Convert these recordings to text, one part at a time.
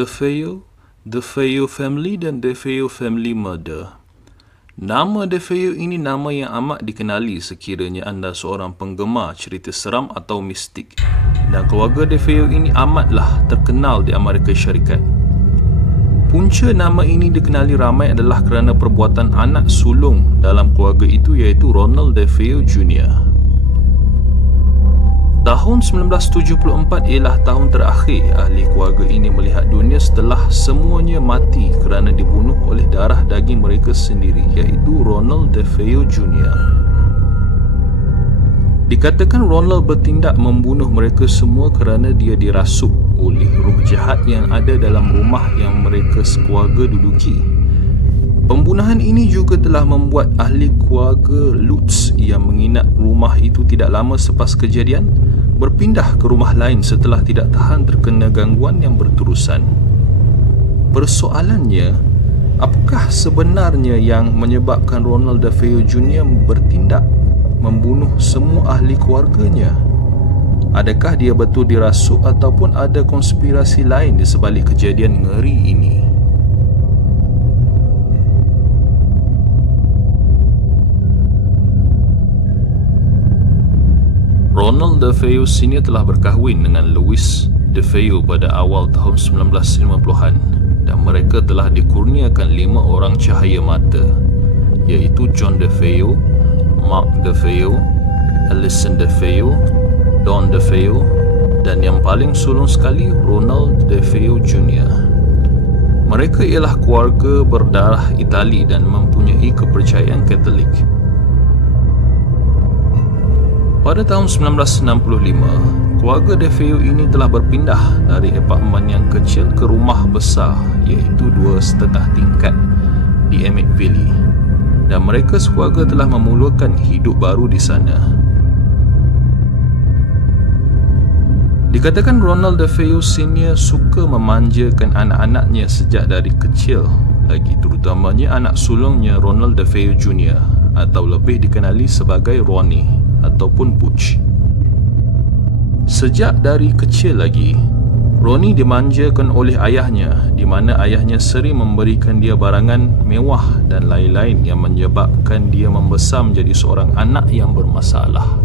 DeFeo family dan DeFeo family murder. Nama DeFeo ini nama yang amat dikenali sekiranya anda seorang penggemar cerita seram atau mistik. Dan keluarga DeFeo ini amatlah terkenal di Amerika Syarikat. Punca nama ini dikenali ramai adalah kerana perbuatan anak sulung dalam keluarga itu, iaitu Ronald DeFeo Jr. Tahun 1974 ialah tahun terakhir ahli keluarga ini melihat dunia setelah semuanya mati kerana dibunuh oleh darah daging mereka sendiri, iaitu Ronald DeFeo Jr. Dikatakan Ronald bertindak membunuh mereka semua kerana dia dirasuk oleh roh jahat yang ada dalam rumah yang mereka sekeluarga duduki. Pembunuhan ini juga telah membuat ahli keluarga Lutz yang menginap rumah itu tidak lama selepas kejadian berpindah ke rumah lain setelah tidak tahan terkena gangguan yang berterusan. Persoalannya, apakah sebenarnya yang menyebabkan Ronald DeFeo Jr. bertindak membunuh semua ahli keluarganya? Adakah dia betul dirasuk ataupun ada konspirasi lain di sebalik kejadian ngeri ini? Ronald DeFeo Sr. telah berkahwin dengan Louise DeFeo pada awal tahun 1950-an dan mereka telah dikurniakan 5 orang cahaya mata, iaitu John DeFeo, Mark DeFeo, Alison DeFeo, Don DeFeo dan yang paling sulung sekali Ronald DeFeo Jr. Mereka ialah keluarga berdarah Itali dan mempunyai kepercayaan Katolik. Pada tahun 1965, keluarga DeFeo ini telah berpindah dari apartmen yang kecil ke rumah besar, iaitu 2,5 tingkat di Emmett Valley, dan mereka sekeluarga telah memulakan hidup baru di sana. Dikatakan Ronald DeFeo Sr. suka memanjakan anak-anaknya sejak dari kecil lagi, terutamanya anak sulungnya Ronald DeFeo Jr. atau lebih dikenali sebagai Ronnie ataupun Butch. Sejak dari kecil lagi, Ronnie dimanjakan oleh ayahnya, di mana ayahnya sering memberikan dia barangan mewah dan lain-lain yang menyebabkan dia membesar menjadi seorang anak yang bermasalah.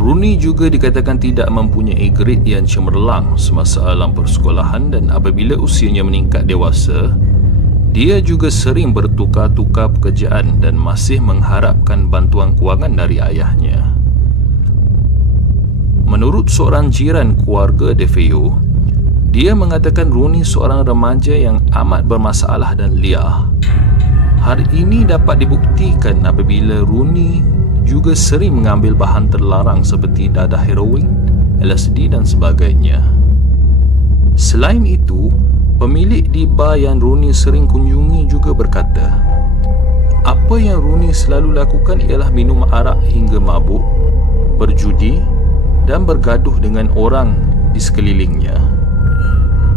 Ronnie juga dikatakan tidak mempunyai grade yang cemerlang semasa alam persekolahan, dan apabila usianya meningkat dewasa, dia juga sering bertukar-tukar pekerjaan dan masih mengharapkan bantuan kewangan dari ayahnya. Menurut seorang jiran keluarga DeFeo, dia mengatakan Ronnie seorang remaja yang amat bermasalah dan liar. Hal ini dapat dibuktikan apabila Ronnie juga sering mengambil bahan terlarang seperti dadah heroin, LSD dan sebagainya. Selain itu, pemilik di bar yang Ronnie sering kunjungi juga berkata, apa yang Ronnie selalu lakukan ialah minum arak hingga mabuk, berjudi dan bergaduh dengan orang di sekelilingnya.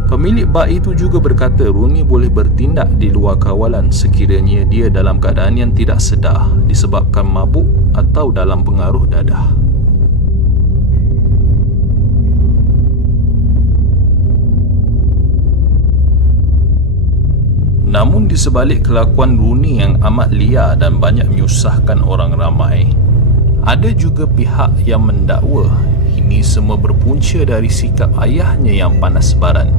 Pemilik bar itu juga berkata Ronnie boleh bertindak di luar kawalan sekiranya dia dalam keadaan yang tidak sedar disebabkan mabuk atau dalam pengaruh dadah. Namun di sebalik kelakuan Ronnie yang amat liar dan banyak menyusahkan orang ramai, ada juga pihak yang mendakwa ini semua berpunca dari sikap ayahnya yang panas baran.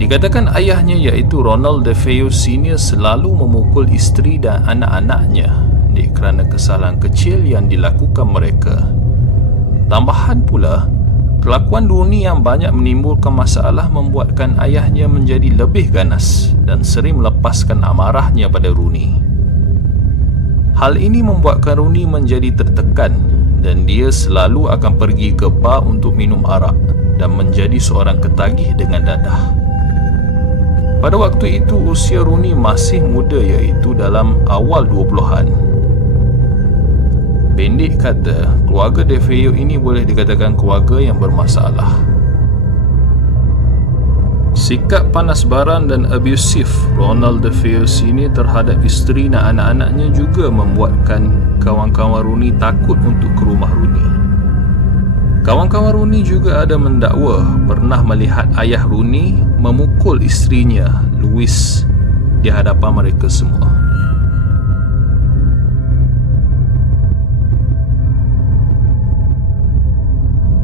Dikatakan ayahnya, iaitu Ronald DeFeo Sr. selalu memukul isteri dan anak-anaknya kerana kesalahan kecil yang dilakukan mereka. Tambahan pula, kelakuan Ronnie yang banyak menimbulkan masalah membuatkan ayahnya menjadi lebih ganas dan sering melepaskan amarahnya pada Ronnie. Hal ini membuatkan Ronnie menjadi tertekan dan dia selalu akan pergi ke bar untuk minum arak dan menjadi seorang ketagih dengan dadah. Pada waktu itu usia Ronnie masih muda, iaitu dalam awal 20-an. Pendek kata, keluarga DeFeo ini boleh dikatakan keluarga yang bermasalah. Sikap panas baran dan abusif Ronald DeFeo Sr. terhadap isteri dan anak-anaknya juga membuatkan kawan-kawan Ronnie takut untuk ke rumah Ronnie. Kawan-kawan Rooney juga ada mendakwa pernah melihat ayah Rooney memukul isterinya, Louise, di hadapan mereka semua.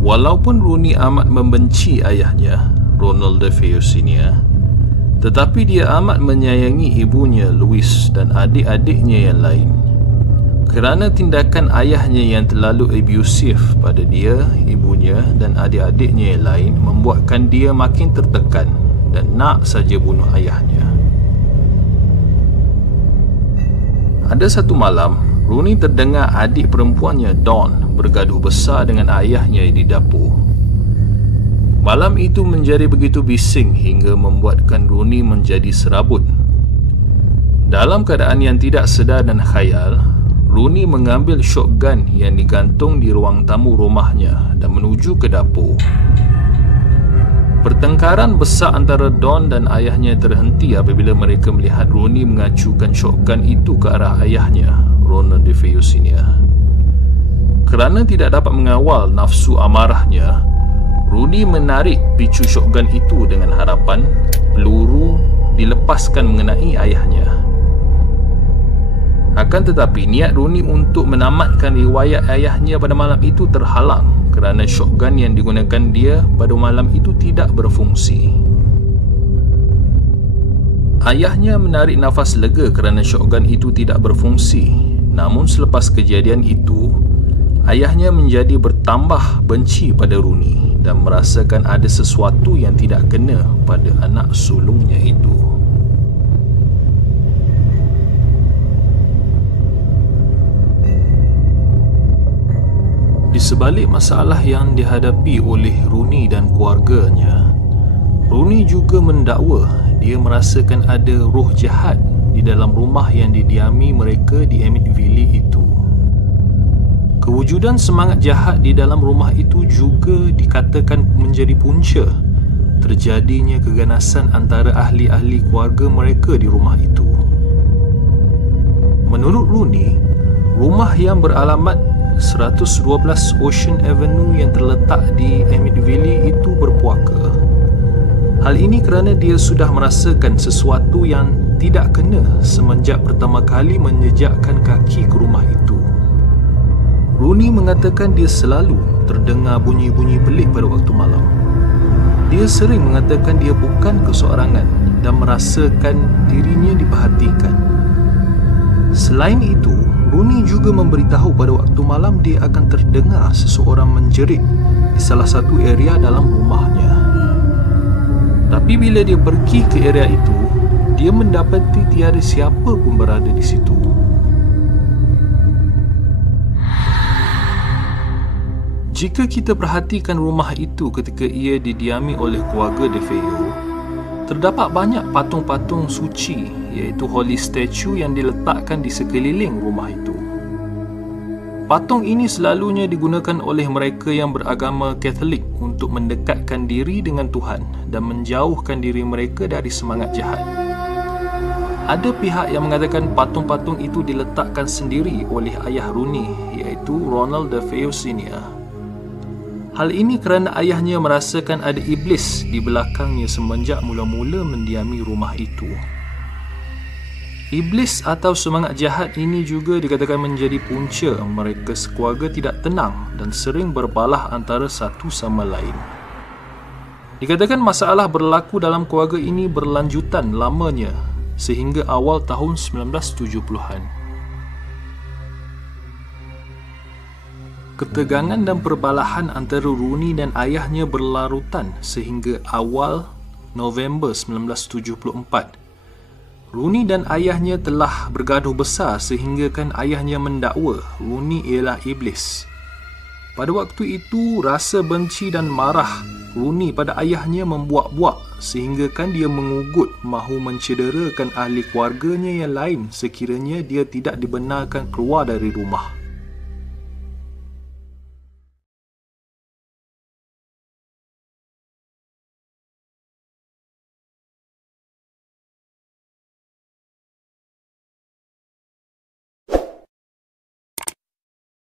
Walaupun Rooney amat membenci ayahnya, Ronald DeFeo Sr., tetapi dia amat menyayangi ibunya, Louise, dan adik-adiknya yang lain. Kerana tindakan ayahnya yang terlalu abusif pada dia, ibunya dan adik-adiknya yang lain membuatkan dia makin tertekan dan nak saja bunuh ayahnya. Ada satu malam, Rooney terdengar adik perempuannya, Dawn, bergaduh besar dengan ayahnya di dapur. Malam itu menjadi begitu bising hingga membuatkan Rooney menjadi serabut. Dalam keadaan yang tidak sedar dan khayal, Rooney mengambil shotgun yang digantung di ruang tamu rumahnya dan menuju ke dapur. Pertengkaran besar antara Dawn dan ayahnya terhenti apabila mereka melihat Rooney mengacukan shotgun itu ke arah ayahnya, Ronald DeFeo Sr. Kerana tidak dapat mengawal nafsu amarahnya, Rooney menarik picu shotgun itu dengan harapan peluru dilepaskan mengenai ayahnya. Akan tetapi, niat Rooney untuk menamatkan riwayat ayahnya pada malam itu terhalang kerana shotgun yang digunakan dia pada malam itu tidak berfungsi. Ayahnya menarik nafas lega kerana shotgun itu tidak berfungsi. Namun selepas kejadian itu, ayahnya menjadi bertambah benci pada Rooney dan merasakan ada sesuatu yang tidak kena pada anak sulungnya itu. Di sebalik masalah yang dihadapi oleh Rooney dan keluarganya, Rooney juga mendakwa dia merasakan ada roh jahat di dalam rumah yang didiami mereka di Amityville itu. Kewujudan semangat jahat di dalam rumah itu juga dikatakan menjadi punca terjadinya keganasan antara ahli-ahli keluarga mereka di rumah itu. Menurut Rooney, rumah yang beralamat 112 Ocean Avenue yang terletak di Amityville itu berpuaka. Hal ini kerana dia sudah merasakan sesuatu yang tidak kena semenjak pertama kali menjejakkan kaki ke rumah itu. Rooney mengatakan dia selalu terdengar bunyi-bunyi pelik pada waktu malam. Dia sering mengatakan dia bukan keseorangan dan merasakan dirinya diperhatikan. Selain itu, Rooney juga memberitahu pada waktu malam dia akan terdengar seseorang menjerit di salah satu area dalam rumahnya. Tapi bila dia pergi ke area itu, dia mendapati tiada siapa pun berada di situ. Jika kita perhatikan rumah itu ketika ia didiami oleh keluarga DeFeo, terdapat banyak patung-patung suci, iaitu holy statue yang diletakkan di sekeliling rumah itu. Patung ini selalunya digunakan oleh mereka yang beragama Katolik untuk mendekatkan diri dengan Tuhan dan menjauhkan diri mereka dari semangat jahat. Ada pihak yang mengatakan patung-patung itu diletakkan sendiri oleh ayah Rooney, iaitu Ronald DeFeo Sr. Hal ini kerana ayahnya merasakan ada iblis di belakangnya semenjak mula-mula mendiami rumah itu. Iblis atau semangat jahat ini juga dikatakan menjadi punca mereka sekeluarga tidak tenang dan sering berbalah antara satu sama lain. Dikatakan masalah berlaku dalam keluarga ini berlanjutan lamanya sehingga awal tahun 1970-an. Ketegangan dan perbalahan antara Rooney dan ayahnya berlarutan sehingga awal November 1974. Rooney dan ayahnya telah bergaduh besar sehingga kan ayahnya mendakwa Rooney ialah iblis. Pada waktu itu, rasa benci dan marah Rooney pada ayahnya membuak-buak sehingga kan dia mengugut mahu mencederakan ahli keluarganya yang lain sekiranya dia tidak dibenarkan keluar dari rumah.